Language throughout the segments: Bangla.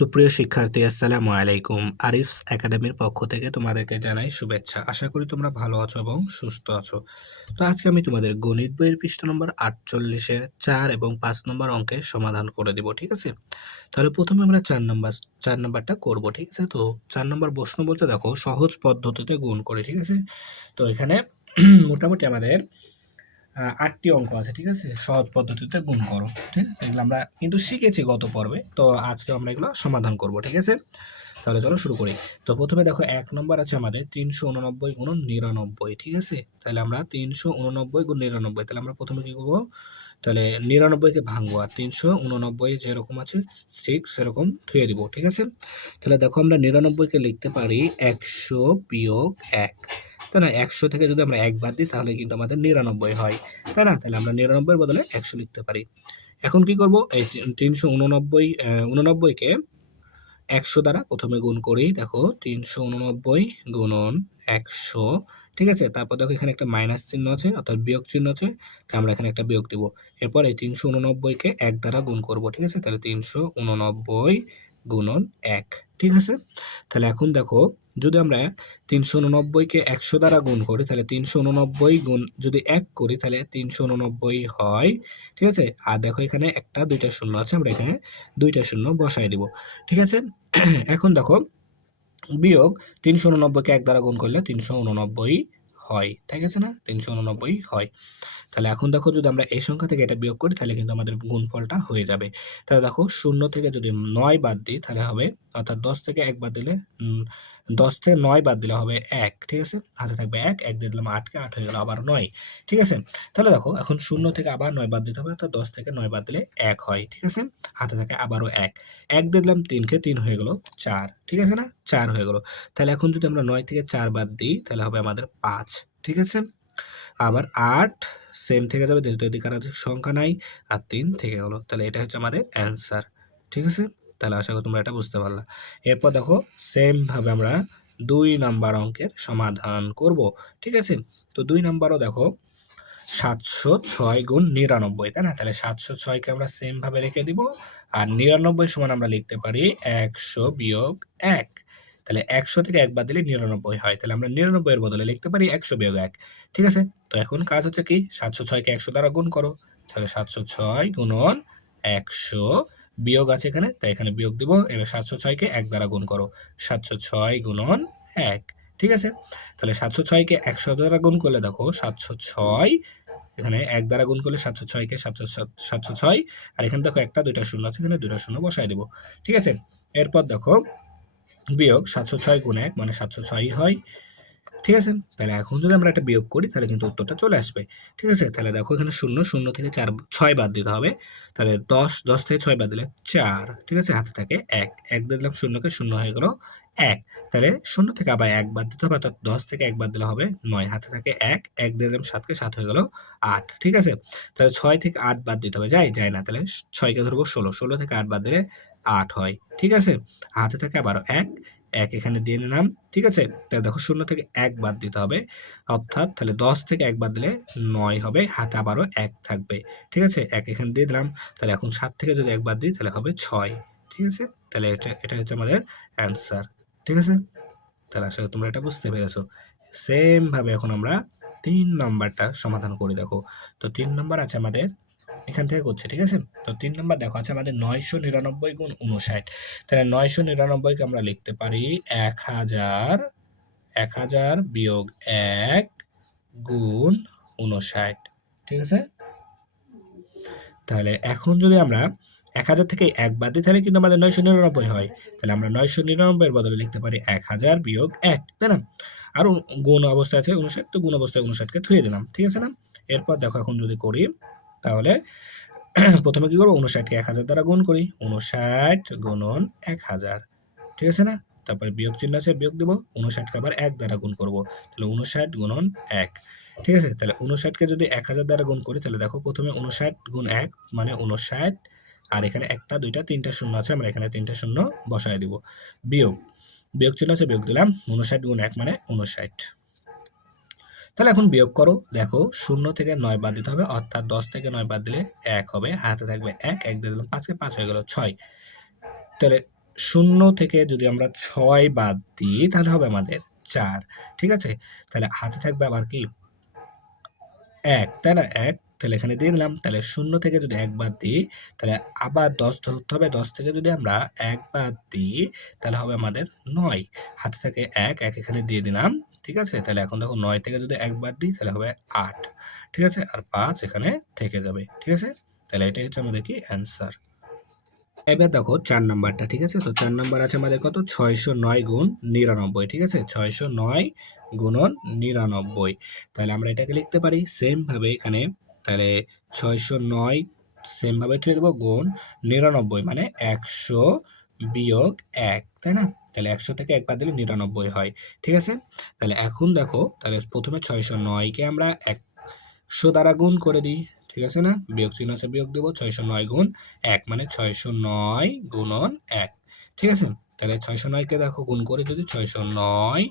সুপ্রিয় শিক্ষার্থী, আসসালামু আলাইকুম। আরিফস একাডেমির পক্ষ থেকে তোমাদেরকে জানাই শুভেচ্ছা। আশা করি তোমরা ভালো আছো এবং সুস্থ আছো। তো আজকে আমি তোমাদের গণিত বইয়ের পৃষ্ঠা নম্বর 48-এর 4 এবং 5 নম্বর অঙ্কের সমাধান করে দিব, ঠিক আছে? তাহলে প্রথমে আমরা 4 নাম্বারটা করব, ঠিক আছে? তো 4 নাম্বার প্রশ্ন বলতে দেখো সহজ পদ্ধতিতে গুণ করে, ঠিক আছে? তো এখানে মোটামুটি আমাদের 8টি অঙ্ক আছে, ঠিক আছে? সহজ পদ্ধতিতে গুণ করো, ঠিক আছে? এগুলো আমরা কিন্তু শিখেছি গত পর্বে, তো আজকে আমরা এগুলো সমাধান করব, ঠিক আছে? তাহলে চলো শুরু করি। তো প্রথমে দেখো 1 নম্বর আছে আমাদের 389 গুণন 99, ঠিক আছে? তাহলে আমরা 389 গুণ 99, তাহলে আমরা প্রথমে কি করব? তাহলে 99 কে ভাঙবো আর 389 যেরকম আছে ঠিক সেরকম ধুয়ে দিব, ঠিক আছে? তাহলে দেখো আমরা 99 কে লিখতে পারি 100 বিয়োগ 1, তাই না? 100 থেকে যদি আমরা 1 বাদ দিই তাহলে কিন্তু আমাদের 99 হয়, তাই না? তাহলে আমরা 99 এর বদলে 100 লিখতে পারি। এখন কি করব? এই 389 কে 100 দ্বারা প্রথমে গুণ করি। দেখো 389 গুণন 100, ঠিক আছে? তারপর দেখো এখানে একটা মাইনাস চিহ্ন আছে অর্থাৎ বিয়োগ চিহ্ন আছে, তাই আমরা এখানে একটা বিয়োগ দিব। এরপর এই 389 কে 1 দ্বারা গুণ করব, ঠিক আছে? তাহলে 389 গুণন 1, ঠিক আছে? তাহলে এখন দেখো যদি আমরা 389 কে 100 দ্বারা গুণ করি তাহলে 389 গুণ যদি 1 করি তাহলে 389 হয়, ঠিক আছে? আর দেখো এখানে একটা 2টা শূন্য আছে, আমরা এখানে 2টা শূন্য বসায় দিব, ঠিক আছে? এখন দেখো বিয়োগ 389 কে 1 দ্বারা গুণ করলে 389 হয়, ঠিক আছে না? 389 হয়। তাহলে এখন দেখো যদি আমরা এই সংখ্যা থেকে এটা বিয়োগ করি তাহলে কিন্তু আমাদের গুণফলটা হয়ে যাবে। তাহলে দেখো 0 থেকে যদি 9 বাদ দিই তাহলে হবে, অর্থাৎ 10 থেকে 1 বাদ দিলে 10 থেকে 9 বাদ দিলে হবে 1, ঠিক আছে? হাতে থাকবে 1, 1 দিয়ে দিলাম 8 কে, 8 হয়ে গেল আবার 9, ঠিক আছে? তাহলে দেখো এখন 0 থেকে আবার 9 বাদ দিতে হবে, অর্থাৎ 10 থেকে 9 বাদ দিলে 1 হয়, ঠিক আছে? হাতে থাকে আবারও 1, 1 দিয়ে দিলাম 3 কে, 3 হয়ে গেল 4, ঠিক আছে না? 4 হয়ে গেল। তাহলে এখন যদি আমরা 9 থেকে 4 বাদ দিই তাহলে হবে আমাদের 5, ঠিক আছে? আবার 8 সেম থেকে যাবে, যেহেতু এদিকে আর সংখ্যা নাই, আর 3 থেকে গেল। তাহলে এটা হচ্ছে আমাদের অ্যান্সার, ঠিক আছে? তাহলে আশা করি তোমরা এটা বুঝতে পারলা। এরপর দেখো সেম ভাবে আমরা 2 নাম্বার অঙ্কের সমাধান করব, ঠিক আছে? তো 2 নাম্বারও দেখো 706 গুণ 99, তাই না? তাহলে 706 কে আমরা সেম ভাবে রেখে দিব, আর 99 সমান আমরা লিখতে পারি 100 বিয়োগ 1। তাহলে 100 থেকে 1 বাদ দিলে 99 হয়, তাহলে আমরা 99 এর বদলে লিখতে পারি 100 বিয়োগ 1, ঠিক আছে? তো এখন কাজ হচ্ছে কি 706 কে 100 দ্বারা গুণ করো, তাহলে 706 গুণন 100, বিয়োগ আছে এখানে তাই এখানে বিয়োগ দিব। এবার 706 কে 1 দ্বারা গুণ করো, 706 গুণন 1, ঠিক আছে? তাহলে 706 কে 100 দ্বারা গুণ করলে দেখো 706, এখানে 1 দ্বারা গুণ করলে 706 কে 706, আর এখানে দেখো একটা 2টা শূন্য আছে, এখানে 2টা শূন্য বসায় দিব, ঠিক আছে? এরপর দেখো বিয়োগ 706 গুণ 1 মানে 706 হয়, ঠিক আছে? তাহলে এখন যদি আমরা এটা বিয়োগ করি তাহলে কিন্তু উত্তরটা চলে আসবে, ঠিক আছে? তাহলে দেখো এখানে 0 থেকে 6 বাদ দিতে হবে, তাহলে 10 থেকে 6 বাদ দিলে 4, ঠিক আছে? হাতে থাকে 1, 1 দিয়ে দিলাম 0 কে, 0 হয়ে গেল 1, তাহলে 0 থেকে আবার 1 বাদ দিতে হবে, অর্থাৎ 10 থেকে 1 বাদ দিলে হবে 9, হাতে থাকে 1, 1 দিয়ে দিলাম 7 কে, 7 হয়ে গেল 8, ঠিক আছে? তাহলে 6 থেকে 8 বাদ দিতে হবে, যায় না, তাহলে 6 কে ধরবো 16, 16 থেকে 8 বাদ দিলে 8 হয়, ঠিক আছে? হাতে থাকে আবারও 1, 1 এখানে দিয়ে নিলাম, ঠিক আছে? তাহলে দেখো 0 থেকে 1 বাদ দিতে হবে, অর্থাৎ তাহলে 10 থেকে 1 বাদ দিলে 9 হবে, হাতে আবারও 1 থাকবে, ঠিক আছে? 1 এখানে দিয়ে দিলাম, তাহলে এখন 7 থেকে যদি 1 বাদ দিই তাহলে হবে 6, ঠিক আছে? তাহলে এটা হচ্ছে আমাদের অ্যান্সার, ঠিক আছে? তাহলে আশা করি তোমরা এটা বুঝতে পেরেছো। সেম ভাবে এখন আমরা 3 নাম্বারটা সমাধান করি, দেখো। তো 3 নাম্বার আছে আমাদের এখান থেকে করছে, ঠিক আছে? তো 3 নাম্বার দেখো আছে আমাদের 999 গুণ 59, তাহলে 999 কে আমরা লিখতে পারি 1000 বিয়োগ 1 গুণ 59, ঠিক আছে? তাহলে এখন যদি আমরা 1000 থেকে 1 বাদ দিই তাহলে কিন্তু আমাদের 999 হয়, তাহলে আমরা 999 এর বদলে লিখতে পারি 1000 বিয়োগ 1, তাই না? আর গুণ অবস্থায় আছে 59, তো গুণ অবস্থায় 59 কে ধুয়ে দিলাম, ঠিক আছে না? এরপর দেখো এখন যদি করি তাহলে প্রথমে কি করবো, 59 কে 1000 দ্বারা গুণ করি, 59 গুণন 1000, ঠিক আছে না? তারপরে বিয়োগ চিহ্ন আছে, বিয়োগ দিব, 59 কে আবার 1 দ্বারা গুণ করব, তাহলে 59 গুণন 1, ঠিক আছে? তাহলে 59 কে যদি 1000 দ্বারা গুণ করি তাহলে দেখো প্রথমে 59 গুণ 1 মানে 59, আর এখানে একটা 2টা 3টা শূন্য আছে, আমরা এখানে 3টা শূন্য বসায় দিব, বিয়োগ বিয়োগ চিহ্ন আছে, বিয়োগ দিলাম, 59 গুণ 1 মানে 59। তাহলে এখন বিয়োগ করো, দেখো 0 থেকে 9 বাদ দিতে হবে, অর্থাৎ 10 থেকে 9 বাদ দিলে 1 হবে, হাতে থাকবে 1, 1 দিয়ে দিলাম 5 কে, 5 হয়ে গেল 6, তাহলে শূন্য থেকে যদি আমরা 6 বাদ দিই তাহলে হবে আমাদের 4, ঠিক আছে? তাহলে হাতে থাকবে আবার কি 1, তাই না? 1, তাহলে এখানে দিয়ে দিলাম। তাহলে 0 থেকে যদি 1 বাদ দিই, তাহলে আবার 10 ধরতে হবে। 10 থেকে যদি আমরা 1 বাদ দিই, তাহলে হবে আমাদের 9। হাতে থাকে 1, 1 এখানে দিয়ে দিলাম। ঠিক আছে? তাহলে এখন দেখো 9 থেকে যদি 1 বাদ দিই, তাহলে হবে 8। ঠিক আছে? আর 5 এখানে থেকে যাবে। ঠিক আছে? তাহলে এটাই হচ্ছে আমাদের কি অ্যান্সার। এবার দেখো 4 নাম্বারটা, ঠিক আছে? তো 4 নাম্বার আছে আমাদের কত? 609 গুণ 99, ঠিক আছে? 609 গুণন 99। তাহলে আমরা এটাকে লিখতে পারি সেম ভাবে এখানে। তাহলে 609 সেম ভাবে লিখে দেবো গুণ 99 মানে 100 বিয়োগ 1, তাই না? তাহলে 100 থেকে 1 বাদ দিলে 99 হয়। ঠিক আছে? তাহলে এখন দেখো, তাহলে প্রথমে 609 কে আমরা 100 দ্বারা গুণ করে দিই। ঠিক আছে না? বিয়োগ চিহ্ন আছে, বিয়োগ দেব। 609 গুণ 1 মানে 609 গুণন 1। ঠিক আছে? তাহলে 609 কে দেখো গুণ করে যদি 609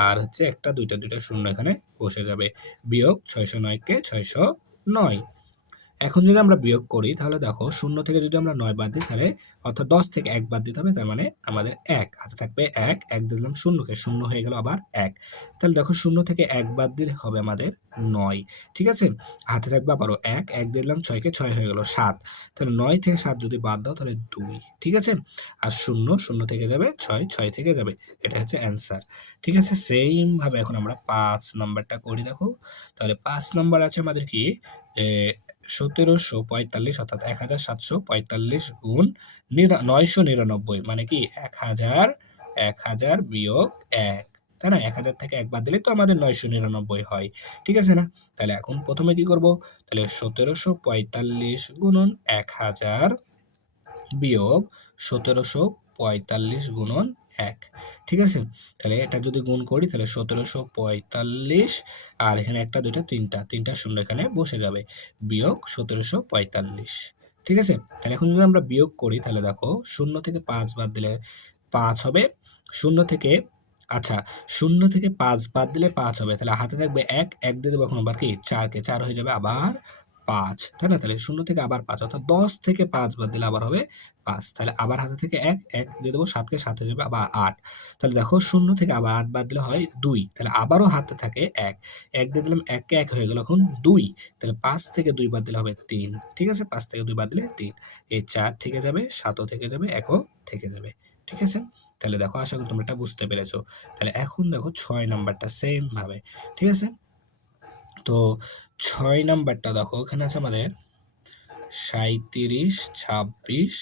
আর হচ্ছে একটা দুইটা শূন্য এখানে বসে যাবে। বিয়োগ 609 কে 609। এখন যদি আমরা বিয়োগ করি তাহলে দেখো 0 থেকে যদি আমরা 9 বাদ দিই তাহলে অর্থাৎ 10 থেকে 1 বাদ দিতে হবে, তার মানে আমাদের 1 হাতে থাকবে 1, 1 দিয়ে দিলাম 0 কে, 0 হয়ে গেল আবার 1। তাহলে দেখো 0 থেকে 1 বাদ দিলে হবে আমাদের 9। ঠিক আছে? হাতে থাকবে আবারও 1, 1 দিয়ে দিলাম 6 কে, 6 হয়ে গেল 7। তাহলে 9 থেকে 7 যদি বাদ দাও তাহলে 2। ঠিক আছে? আর 0, 0 থেকে যাবে 6, 6 থেকে যাবে। এটা হচ্ছে অ্যান্সার। ঠিক আছে? সেইম ভাবে এখন আমরা 5 নাম্বারটা করি দেখো। তাহলে 5 নাম্বার আছে আমাদের কি, এ 1745 অর্থাৎ 1745 গুণ 999 মানে কি 1000 বিয়োগ 1, তাই না? 1000 থেকে 1 বাদ দিলে তো আমাদের 999 হয়। ঠিক আছে না? তাহলে এখন প্রথমে কি করব? তাহলে 1745 গুণন 1000 বিয়োগ 1745 গুণন 1। ঠিক আছে? তাহলে এটা যদি গুণ করি তাহলে 1745 আর এখানে 1টা 2টা 3টা শূন্য এখানে বসে যাবে। বিয়োগ 1745। ঠিক আছে? তাহলে এখন যদি আমরা বিয়োগ করি তাহলে দেখো 0 থেকে 5 বাদ দিলে 5 হবে। 0 থেকে আচ্ছা 0 থেকে 5 বাদ দিলে 5 হবে। তাহলে হাতে থাকবে 1, 1 দিয়ে দেবো এখন আবার কি 4 কে, 4 হয়ে যাবে আবার 5, তাই না? তাহলে 0 থেকে আবার 5 অর্থাৎ 10 থেকে 5 বাদ দিলে আবার হবে 5। তাহলে আবার হাতে থেকে 1, 1 দিয়ে দেবো 7 কে, 7 হয়ে যাবে আবার 8। তাহলে দেখো 0 থেকে আবার 8 বাদ দিলে হয় 2। তাহলে আবারও হাতে থাকে 1, 1 দিয়ে দিলাম 1 কে, 1 হয়ে গেল এখন 2। তাহলে 5 থেকে 2 বাদ দিলে হবে 3। ঠিক আছে? 5 থেকে 2 বাদ দিলে 3। এই 4 থেকে যাবে, 7 ও থেকে যাবে, 1 ও থেকে যাবে। ঠিক আছে? তাহলে দেখো আশা করি তোমরা এটা বুঝতে পেরেছো। তাহলে এখন দেখো 6 নাম্বারটা সেম ভাবে। ঠিক আছে? তো 6 নাম্বারটা দেখো এখানে আছে আমাদের 37, 26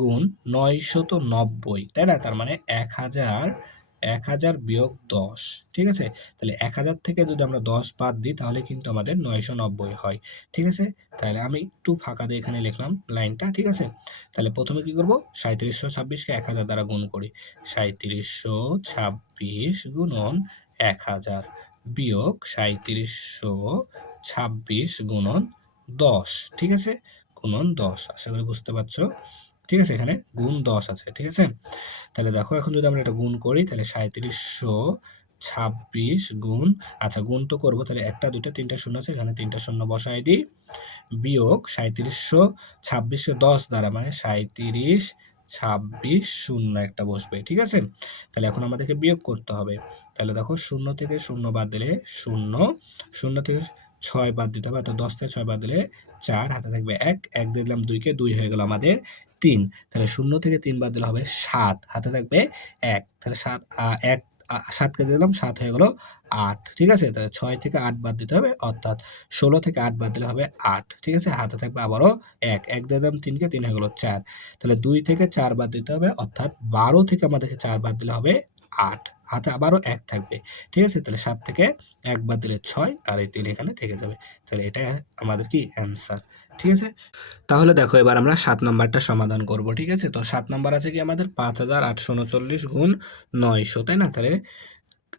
গুণ 990, তাই না? তার মানে 1000 বিয়োগ 10। ঠিক আছে? তাহলে 1000 থেকে যদি আমরা 10 বাদ দিই তাহলে কিন্তু আমাদের 990 হয়। ঠিক আছে? তাহলে আমি একটু ফাঁকা দিয়ে এখানে লিখলাম লাইনটা। ঠিক আছে? তাহলে প্রথমে কি করব? 3726 কে 1000 দ্বারা গুণ করি। 3726 গুণন 1000 বিয়োগ 3726 গুণন 10। ঠিক আছে? গুণন 10। আশা করি বুঝতে পারছো। ঠিক আছে? এখানে গুণ 10 আছে। ঠিক আছে? তাহলে দেখো এখন যদি আমরা এটা গুণ করি তাহলে 3726 গুণ, আচ্ছা গুণ তো করব, তাহলে 1টা 2টা 3টা শূন্য আছে, এখানে 3টা শূন্য বসায় দিই। বিয়োগ 3726 কে 10 দ্বারা মানে 3726 শূন্য একটা বসবে। ঠিক আছে? তাহলে এখন আমাদেরকে বিয়োগ করতে হবে। তাহলে দেখো 0 থেকে 0 বাদ দিলে 0, 0 থেকে 6 বাদ দিতে হবে, অর্থাৎ 10 থেকে 6 বাদ দিলে 4, হাতে থাকবে 1, 1 দিয়ে দিলাম 2 কে, 2 হয়ে গেল আমাদের 3। তাহলে 0 থেকে 3 বাদ দিলে হবে 7, হাতে থাকবে 1। তাহলে 7 1 7 কে দিলাম, 7 হয়ে গেল 8। ঠিক আছে? তাহলে 6 থেকে 8 বাদ দিতে হবে, অর্থাৎ 16 থেকে 8 বাদ দিলে হবে 8। ঠিক আছে? হাতে থাকবে আবারও 1, 1 দিয়ে দিলাম 3 কে, 3 হয়ে গেল 4। তাহলে 2 থেকে 4 বাদ দিতে হবে, অর্থাৎ 12 থেকে আমাদেরকে 4 বাদ দিলে হবে 8। হাতে আবারও 1 থাকবে। ঠিক আছে? তাহলে 7 থেকে 1 বাদ দিলে 6 আর এই 3 এখানে থেকে যাবে। তাহলে এটাই আমাদের কি অ্যান্সার। ঠিক আছে? তাহলে দেখো এবার আমরা 7 নাম্বারটা সমাধান করব। ঠিক আছে? তো 7 নাম্বার আছে কি আমাদের 5839 গুণ 900, তাই না? তাহলে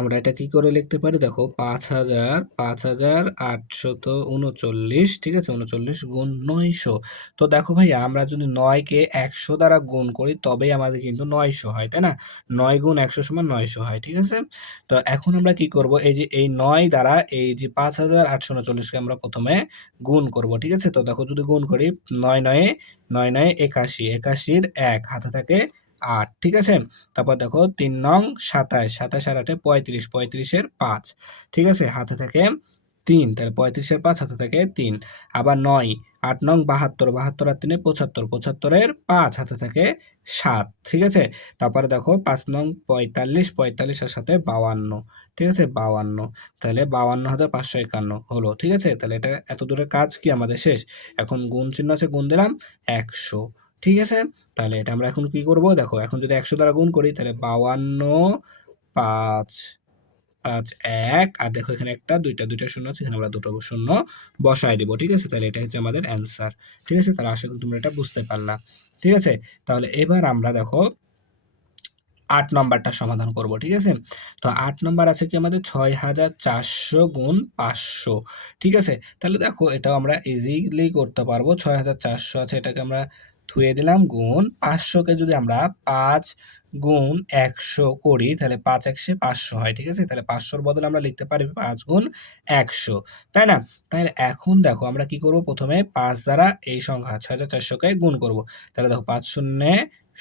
আমরা এটা কি করে লিখতে পারি দেখো 5839, ঠিক আছে? 39 গুণ 900। তো দেখো ভাইয়া আমরা যদি 9 কে 100 দ্বারা গুণ করি তবেই আমাদের কিন্তু 900 হয়, তাই না? 9 গুণ 100 সমান 900 হয়। ঠিক আছে? তো এখন আমরা কি করব, এই যে এই 9 দ্বারা এই যে 5839 কে আমরা প্রথমে গুণ করব। ঠিক আছে? তো দেখো যদি গুণ করি 9 9 81, 81 এর 1 হাতে থাকে 8, ঠিক আছে? তারপর দেখো ৩ নং ২৭, ২৭ আর ৮ ৩৫, ৩৫-এর ৫, ঠিক আছে? হাতে থাকে ৩, তাহলে ৩৫-এর ৫ হাতে থাকে ৩। আবার ৯, ৮ নং ৭২, ৭২ আর ৩ ৭৫, ৭৫-এর ৫ হাতে থাকে ৭, ঠিক আছে? তারপরে দেখো ৫ নং ৪৫, ৪৫ এর সাথে ৫২, ঠিক আছে? ৫২, তাহলে ৫২,৫৫১ হলো, ঠিক আছে? তাহলে এটা এত দূরের কাজ কি আমাদের শেষ। এখন গুণ চিহ্ন আছে, গুণ দিলাম ১০০, ঠিক আছে? তাহলে এটা আমরা এখন কি করব, দেখো এখন যদি ১০০ দ্বারা গুণ করি তাহলে ৫২, ৫, ৫, ১, আর দেখো এখানে একটা দুইটা শূন্য আছে, এখানে আমরা দুটো শূন্য বসায় দিব, ঠিক আছে? তাহলে এটা হচ্ছে আমাদের অ্যান্সার, ঠিক আছে? তাহলে আশা করি তোমরা এটা বুঝতে পারলা, ঠিক আছে? তাহলে এবার আমরা দেখো ৮ নম্বরটা সমাধান করব, ঠিক আছে? তো ৮ নম্বর আছে কি আমাদের ৬৪০০ গুণ ৫০০, ঠিক আছে? তাহলে দেখো এটাও আমরা ইজিলি করতে পারবো। ৬৪০০ আছে, এটাকে আমরা ধুয়ে দিলাম, গুণ ৫০০ কে যদি আমরা ৫ গুণ ১০০ করি তাহলে ৫ ১০০ ৫০০ হয়, ঠিক আছে? তাহলে ৫০০-র বদলে আমরা লিখতে পারি ৫ গুণ ১০০, তাই না? তাহলে এখন দেখো আমরা কি করব, প্রথমে ৫ দ্বারা এই সংখ্যা ৬৪০০-কে গুণ করব। তাহলে দেখো ৫ শূন্যে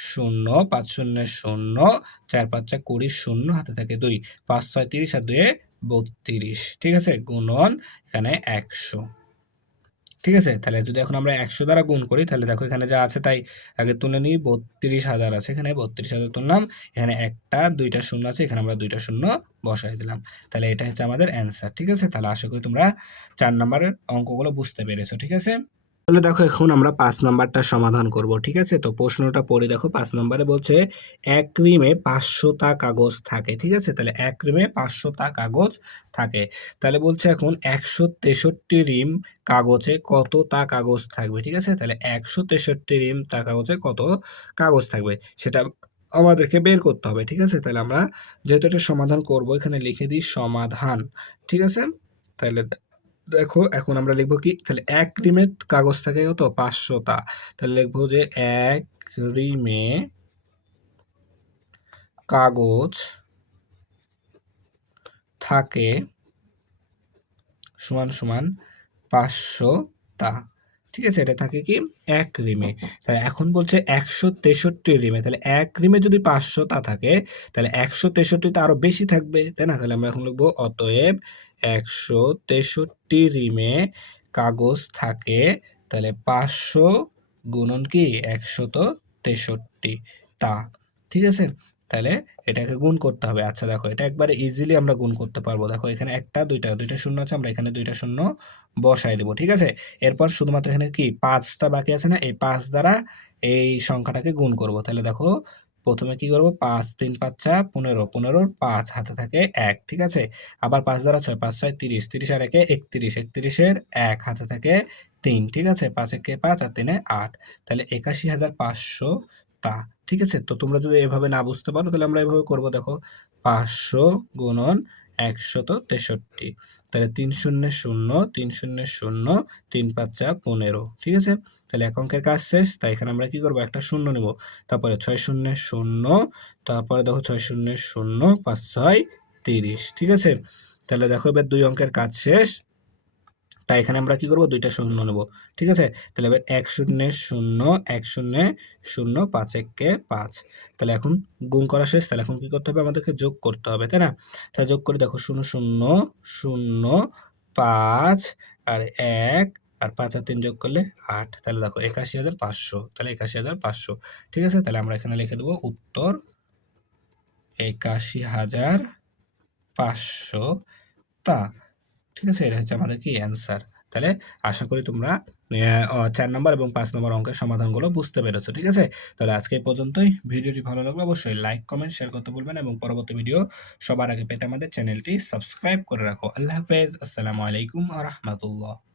০, ৫ শূন্যে ০, ৪ ৫ যা ২০, ০ হাতে থাকে ২, ৫ ৬ ৩০ আর ২ ৩২, ঠিক আছে? গুণন এখানে ১০০, ঠিক আছে? তাহলে যদি এখন আমরা ১০০ দ্বারা গুণ করি তাহলে দেখো এখানে যা আছে তাই আগে তুলে নিই, ৩২,০০০ আছে, এখানে ৩২,০০০ তুললাম, এখানে একটা দুইটা শূন্য আছে, এখানে আমরা দুইটা শূন্য বসাই দিলাম। তাহলে এটা হচ্ছে আমাদের অ্যান্সার, ঠিক আছে? তাহলে আশা করি তোমরা ৪ নম্বরের অঙ্কগুলো বুঝতে পেরেছো, ঠিক আছে? তাহলে দেখো এখন আমরা ৫ নাম্বারটা সমাধান করব, ঠিক আছে? তো প্রশ্নটা পড়ে দেখো, ৫ নম্বরে বলছে ১ রিমে ৫০০ টা কাগজ থাকে, ঠিক আছে? তাহলে ১ রিমে ৫০০ টা কাগজ থাকে। তাহলে বলছে এখন ১৬৩ রিম কাগজে কতটা কাগজ থাকবে, ঠিক আছে? তাহলে ১৬৩ রিম তা কাগজে কত কাগজ থাকবে সেটা আমাদেরকে বের করতে হবে, ঠিক আছে? তাহলে আমরা যেহেতু এটা সমাধান করব এখানে লিখে দিই সমাধান, ঠিক আছে? তাহলে দেখো এখন আমরা লিখবো কি, তাহলে ১ রিমে কাগজ থাকে কত ৫০০ টা, তাহলে লিখবো যে ১ রিমে কাগজ থাকে সমান সমান ৫০০ টা, ঠিক আছে? এটা থাকে কি ১ রিমে। তাহলে এখন বলছে ১৬৩ রিমে, তাহলে ১ রিমে যদি ৫০০ টা থাকে তাহলে ১৬৩ টা আরো বেশি থাকবে, তাই না? তাহলে আমরা এখন লিখবো অতএব ১৬৩ রিমে কাগজ থাকে, তাহলে ৫০০ গুণন কি ১৬৩ টা, ঠিক আছে? তাহলে এটাকে গুণ করতে হবে। আচ্ছা দেখো এটা একবারে ইজিলি আমরা গুণ করতে পারবো। দেখো এখানে একটা দুইটা শূন্য আছে, আমরা এখানে দুইটা শূন্য বসাই দেব, ঠিক আছে? এরপর শুধুমাত্র এখানে কি ৫ টা বাকি আছে না, এই ৫ দ্বারা এই সংখ্যাটাকে গুণ করব। তাহলে দেখো প্রথমে কি করব, ৫ ৩ ৫ যা ১৫, ১৫-র ৫ হাতে থাকে ১, ঠিক আছে? আবার ৫ দ্বারা ৬, ৫ ৬ ৩০, ৩০ আর ১ ৩১, ৩১-এর ১ হাতে থাকে ৩, ঠিক আছে? ৫ একে ৫ আর ৩ এ ৮, তাহলে ৮১,৫০০ টা, ঠিক আছে? তো তোমরা যদি এভাবে না বুঝতে পারো তাহলে আমরা এভাবে করব, দেখো ৫০০ গুণন ১৬৩, তাহলে ৩ শূন্যে ০, ৩ শূন্যে ০, ৩ ৫ যা ১৫, ঠিক আছে? তাহলে এক অঙ্কের কাজ শেষ। তাই এখানে আমরা কি করব, একটা শূন্য নিব, তারপরে ৬ শূন্যে ০, তারপরে দেখো ৬ শূন্যে ০, ৫ ৬ ৩০, ঠিক আছে? তাহলে দেখো এবার ২ অঙ্কের কাজ শেষ। তাই এখানে আমরা কি করব, দুইটা শূন্য নেব, ঠিক আছে? তাহলে এবার ১ শূন্যে ০, ১ শূন্যে ০, ৫ একে ৫, তাহলে এখন গুণ করা শেষ। তাহলে এখন কি করতে হবে, আমাদেরকে যোগ করতে হবে, তাই না? তাহলে যোগ করে দেখো ০ ০ ০, ৫ আর ১ আর ৫ আর ৩ যোগ করলে ৮, তাহলে দেখো ৮১,৫০০, তাহলে ৮১,৫০০, ঠিক আছে? তাহলে আমরা এখানে লিখে দেবো উত্তর ৮১,৫০০ টা, ঠিক আছে? এটা হচ্ছে আমাদের কি অ্যান্সার। তাহলে আশা করি তোমরা ৪ নম্বর এবং ৫ নম্বর অঙ্কের সমাধানগুলো বুঝতে পেরেছো, ঠিক আছে? তাহলে আজকে এই পর্যন্তই। ভিডিওটি ভালো লাগলে অবশ্যই লাইক, কমেন্ট, শেয়ার করতে ভুলবেন এবং পরবর্তী ভিডিও সবার আগে পেতে আমাদের চ্যানেলটি সাবস্ক্রাইব করে রাখো। আল্লাহ হাফেজ। আসসালামু আলাইকুম ওয়া রাহমাতুল্লাহ।